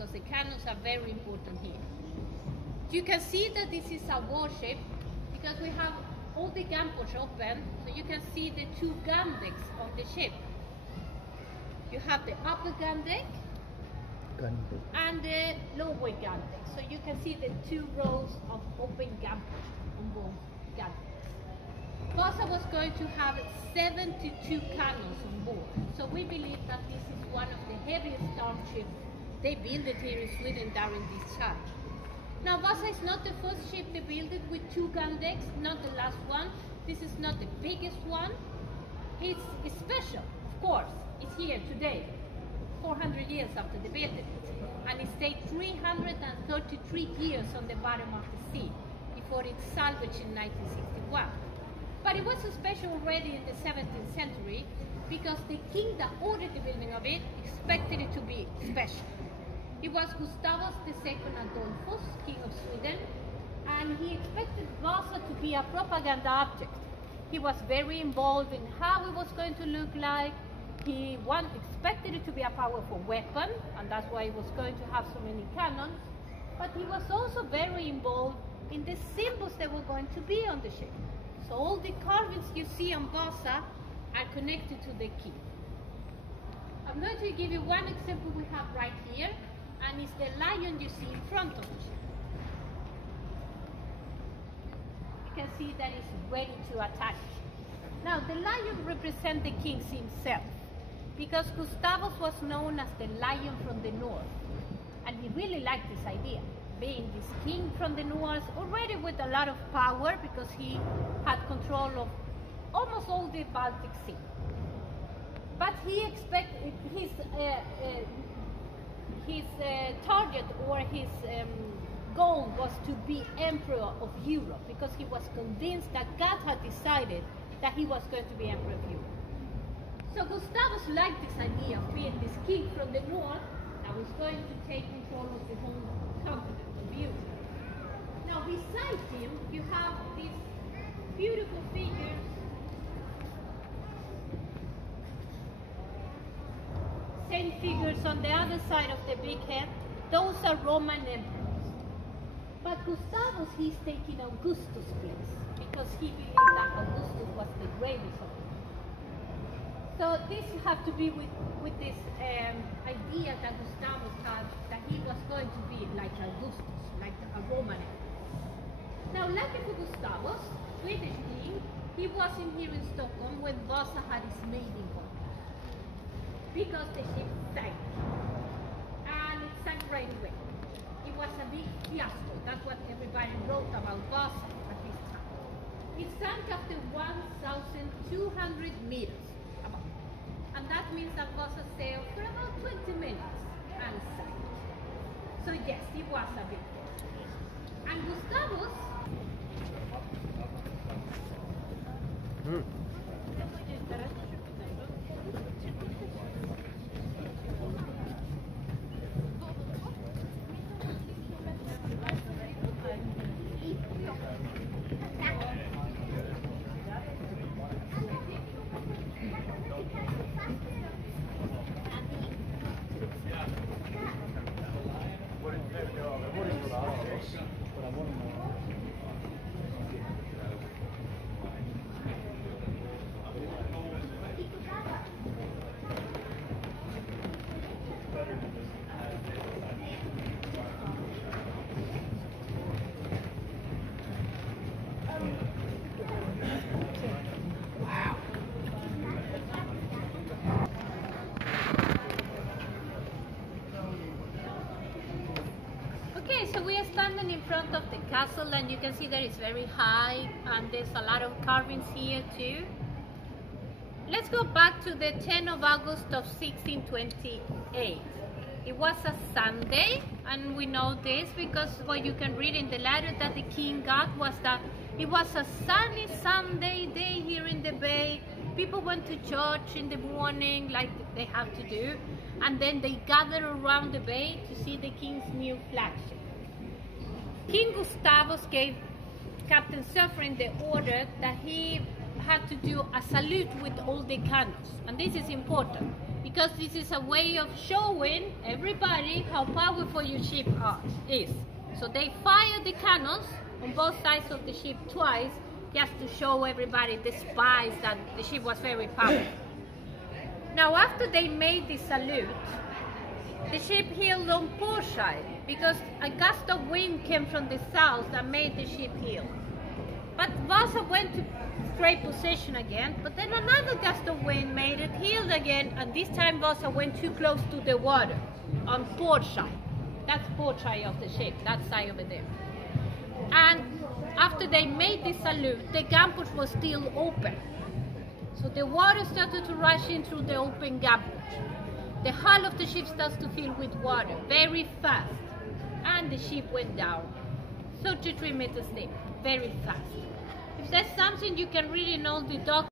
because the cannons are very important here. You can see that this is a warship because we have all the gun ports open, so you can see the two gun decks on the ship. You have the upper gun deck and the lower gun deck, so you can see the two rows of open gun ports on both gun decks. Vasa was going to have 72 cannons on board, so we believe that this is one of the heaviest starships they built it here in Sweden during this time. Now Vasa is not the first ship to build it with two gun decks, not the last one. This is not the biggest one. It's special, of course. It's here today, 400 years after they built it. And it stayed 333 years on the bottom of the sea before it's salvaged in 1961. But it was special already in the 17th century because the king that ordered the building of it expected it to be special. It was Gustavus II Adolphus, King of Sweden, and he expected Vasa to be a propaganda object. He was very involved in how it was going to look like. He expected it to be a powerful weapon, and that's why it was going to have so many cannons. But he was also very involved in the symbols that were going to be on the ship. So all the carvings you see on Vasa are connected to the king. I'm going to give you one example we have right here, and it's the lion you see in front of the ship. You can see that it's ready to attack. Now the lion represents the king himself, because Gustavus was known as the lion from the north, and he really liked this idea, being this king from the north, already with a lot of power because he had control of almost all the Baltic Sea. But he expected his target or his goal was to be emperor of Europe, because he was convinced that God had decided that he was going to be emperor of Europe. So Gustavus liked this idea of being this king from the north that was going to take control of the whole continent of Europe. Now beside him you have these beautiful figures. Same figures on the other side of the big head. Those are Roman emperors. But Gustavus, he's taking Augustus' place because he believed that Augustus was the greatest of them. So this has to be with this idea that Gustavus had, that he was going to be like Augustus, like a Roman emperor. Now, lucky for Gustavus, Swedish king, he wasn't here in Stockholm when Vasa had his maiden voyage, because the ship sank, and it sank right away. It was a big fiasco. That's what everybody wrote about Vasa at this time. It sank after 1,200 meters, about. And that means that Vasa sailed for about 20 minutes and sank. So yes, it was a big fiasco. And Gustavus so we are standing in front of the castle, and you can see that it's very high, and there's a lot of carvings here too. Let's go back to the 10th of August of 1628. It was a Sunday, and we know this because what you can read in the letter that the king got was that it was a sunny Sunday day here in the bay. People went to church in the morning like they have to do, and then they gathered around the bay to see the king's new flagship. King Gustavus gave Captain Suffering the order that he had to do a salute with all the cannons, and this is important because this is a way of showing everybody how powerful your ship is. So they fired the cannons on both sides of the ship twice, just to show everybody, the spies, that the ship was very powerful. Now after they made the salute, the ship heeled on port side because a gust of wind came from the south that made the ship heel. But Vasa went to straight position again, but then another gust of wind made it heel again, and this time Vasa went too close to the water on port side. That's port side of the ship, that side over there. And after they made the salute, the gangport was still open. So the water started to rush in through the open gangport. The hull of the ship starts to fill with water very fast, and the ship went down 33 meters deep, very fast. If there's something you can really know, the dock